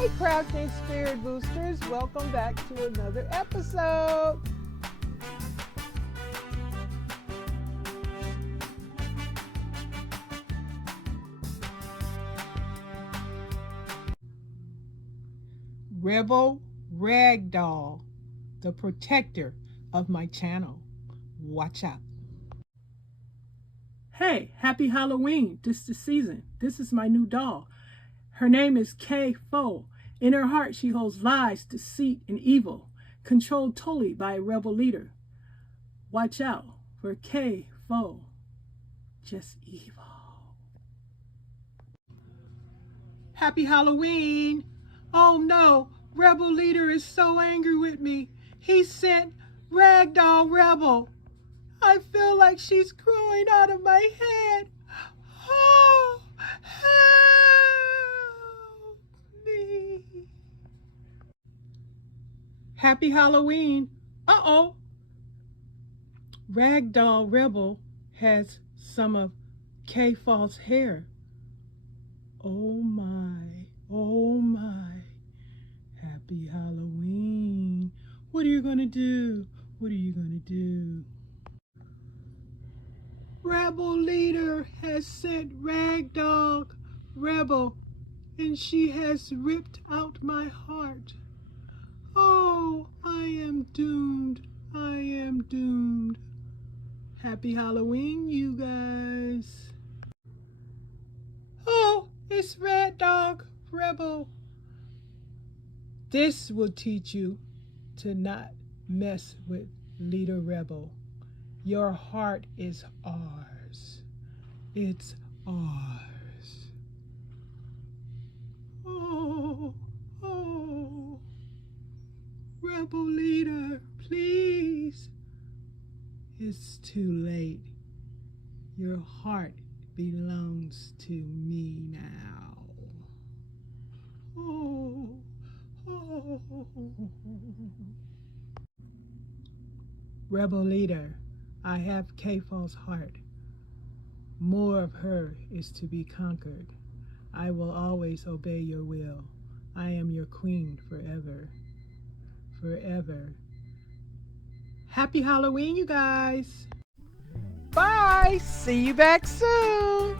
Hi, Crafting Spirit Boosters. Welcome back to another episode. Rebel Ragdoll, the protector of my channel. Watch out. Hey, happy Halloween. This is the season. This is my new doll. Her name is K Foe. In her heart, she holds lies, deceit, and evil, controlled totally by a rebel leader. Watch out for K Foe. Just evil. Happy Halloween. Oh no, Rebel Leader is so angry with me. He sent Ragdoll Rebel. I feel like she's growing out of my head. Oh, help me. Happy Halloween. Uh-oh. Ragdoll Rebel has some of K Fall's hair. Oh my, oh my. Happy Halloween. What are you gonna do? What are you gonna do? Rebel Leader has sent Ragdoll Rebel, and she has ripped out my heart. Oh, I am doomed. I am doomed. Happy Halloween, you guys. Oh, it's Ragdoll Rebel. This will teach you to not mess with Leader Rebel. Your heart is ours. It's ours. Oh, oh. Rebel Leader, please. It's too late. Your heart belongs to me now. Oh, oh. Rebel Leader, I have K-Fall's heart. More of her is to be conquered. I will always obey your will. I am your queen forever. Forever. Happy Halloween, you guys. Bye. See you back soon.